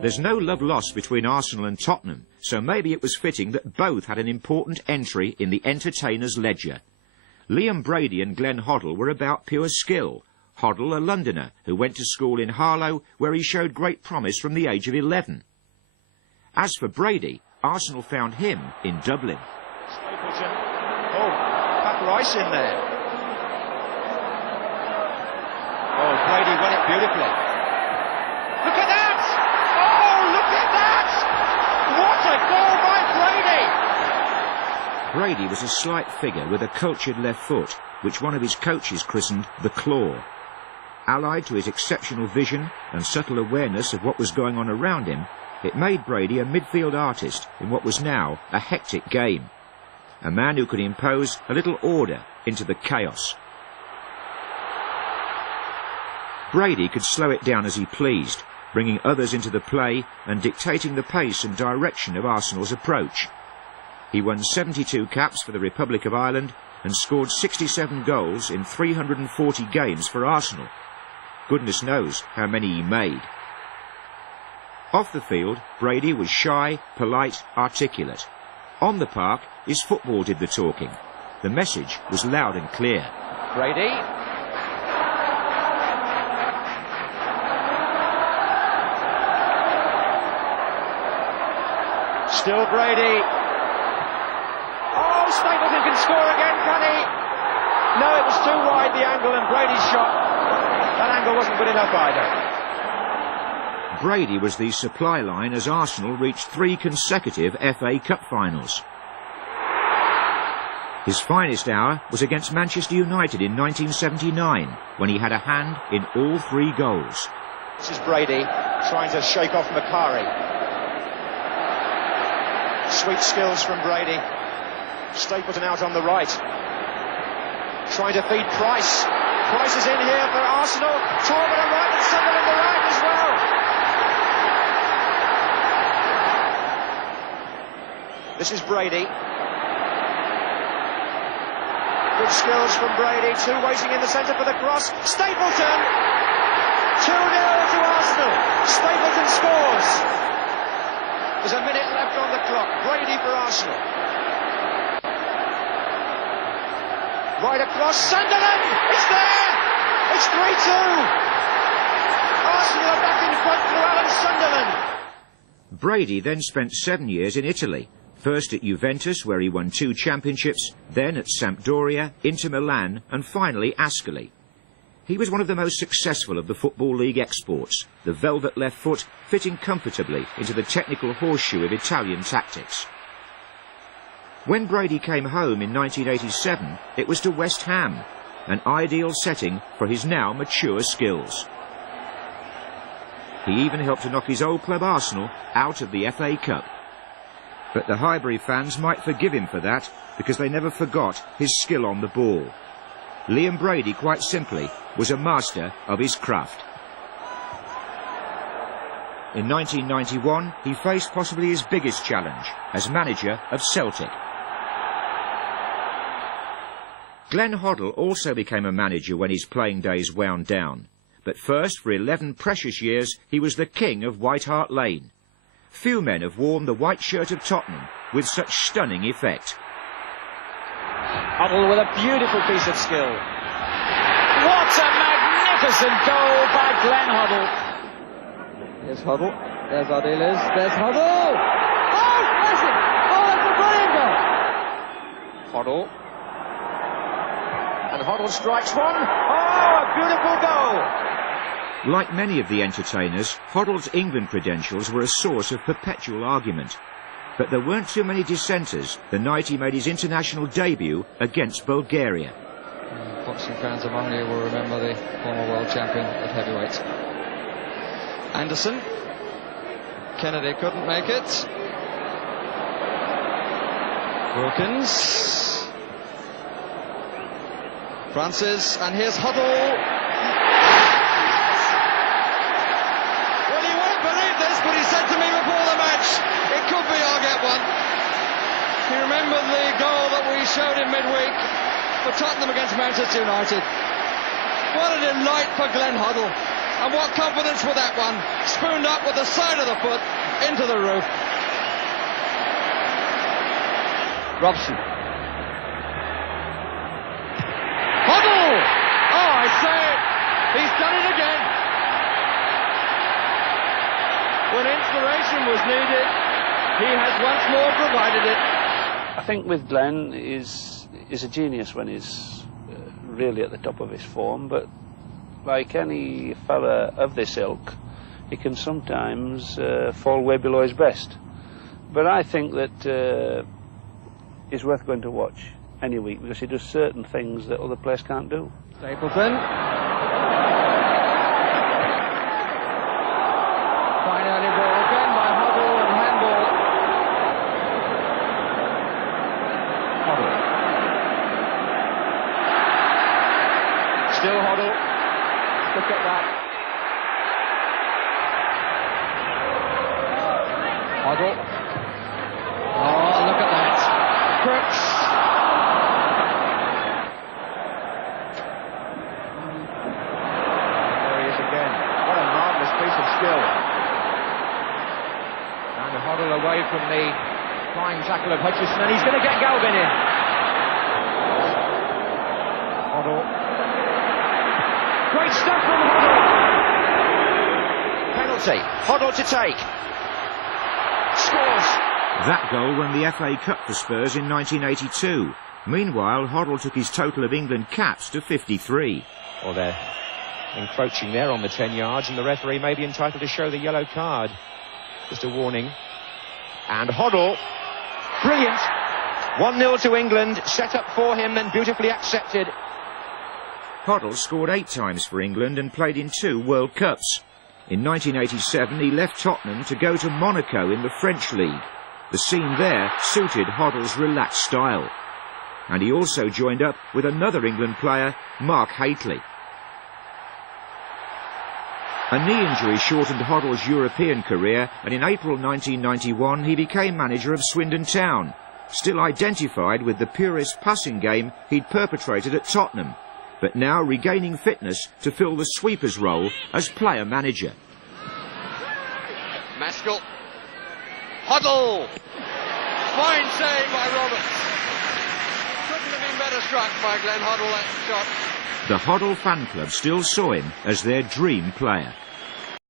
There's no love lost between Arsenal and Tottenham, so maybe it was fitting that both had an important entry in the entertainer's ledger. Liam Brady and Glenn Hoddle were about pure skill. Hoddle, a Londoner who went to school in Harlow, where he showed great promise from the age of 11. As for Brady, Arsenal found him in Dublin. Stapleton. Oh, Pat Rice in there. Oh, Brady won it beautifully. Look at that! Oh, look at that! What a goal by Brady! Brady was a slight figure with a cultured left foot, which one of his coaches christened the claw. Allied to his exceptional vision and subtle awareness of what was going on around him, it made Brady a midfield artist in what was now a hectic game. A man who could impose a little order into the chaos. Brady could slow it down as he pleased, bringing others into the play and dictating the pace and direction of Arsenal's approach. He won 72 caps for the Republic of Ireland and scored 67 goals in 340 games for Arsenal. Goodness knows how many he made. Off the field, Brady was shy, polite, articulate. On the park, his football did the talking. The message was loud and clear. Brady. Still Brady. Oh, Stapleton can score again, can he? No, it was too wide, the angle, and Brady's shot. That angle wasn't good enough either. Brady was the supply line as Arsenal reached 3 consecutive FA Cup finals. His finest hour was against Manchester United in 1979, when he had a hand in all 3 goals. This is Brady trying to shake off Macari. Sweet skills from Brady. Stapleton out on the right. Trying to feed Price. Price is in here for Arsenal. Torben on right and Sunderland the right as well. This is Brady. Good skills from Brady. 2 waiting in the centre for the cross. Stapleton! 2-0 to Arsenal. Stapleton scores. There's a minute left on the clock. Brady for Arsenal. Right across, Sunderland! It's there! It's 3-2! Arsenal are back in front through Alan Sunderland. Brady then spent 7 years in Italy. First at Juventus, where he won 2 championships, then at Sampdoria, Inter Milan, and finally Ascoli. He was one of the most successful of the Football League exports, the velvet left foot fitting comfortably into the technical horseshoe of Italian tactics. When Brady came home in 1987, it was to West Ham, an ideal setting for his now mature skills. He even helped to knock his old club Arsenal out of the FA Cup. But the Highbury fans might forgive him for that, because they never forgot his skill on the ball. Liam Brady, quite simply, was a master of his craft. In 1991, he faced possibly his biggest challenge as manager of Celtic. Glenn Hoddle also became a manager when his playing days wound down. But first, for 11 precious years, he was the king of White Hart Lane. Few men have worn the white shirt of Tottenham with such stunning effect. Hoddle with a beautiful piece of skill. What a magnificent goal by Glenn Hoddle. Here's Hoddle. There's Ardiles. There's Hoddle. Oh, that's it. Oh, that's a brilliant goal. Hoddle. And Hoddle strikes one. Oh, a beautiful goal. Like many of the entertainers, Hoddle's England credentials were a source of perpetual argument. But there weren't too many dissenters the night he made his international debut against Bulgaria. Boxing fans among you will remember the former world champion at heavyweight. Anderson. Kennedy couldn't make it. Wilkins. Francis, and here's Hoddle. Well, you won't believe this, but he said to me before the match, it could be I'll get one. He remembered the goal that we showed in midweek for Tottenham against Manchester United. What a delight for Glenn Hoddle. And what confidence with that one. Spooned up with the side of the foot into the roof. Robson. Hoddle! Oh, I say, he's done it again. When inspiration was needed, he has once more provided it. I think with Glenn is a genius when he's really at the top of his form, but like any fella of this ilk, he can sometimes fall way below his best. But I think that he's worth going to watch any week because he does certain things that other players can't do. Stapleton. Fine early ball again by Hoddle and handball. Hoddle. Still Hoddle. Look at that. Hoddle. Oh, look at that. Crooks. There he is again. What a marvellous piece of skill. And Hoddle away from the fine tackle of Hutchison, and he's going to get Galvin in. Hoddle. Great stuff from Hoddle. Penalty. Hoddle to take. Scores. That goal won the FA Cup for Spurs in 1982. Meanwhile, Hoddle took his total of England caps to 53. Well, they're encroaching there on the 10 yards, and the referee may be entitled to show the yellow card. Just a warning. And Hoddle, brilliant. 1-0 to England, set up for him and beautifully accepted. Hoddle scored 8 times for England and played in 2 World Cups. In 1987, he left Tottenham to go to Monaco in the French League. The scene there suited Hoddle's relaxed style. And he also joined up with another England player, Mark Hateley. A knee injury shortened Hoddle's European career, and in April 1991 he became manager of Swindon Town, still identified with the purist passing game he'd perpetrated at Tottenham, but now regaining fitness to fill the sweeper's role as player-manager. Maskell. Hoddle! Fine save by Roberts. Couldn't have been better struck by Glenn Hoddle, that shot. The Hoddle fan club still saw him as their dream player.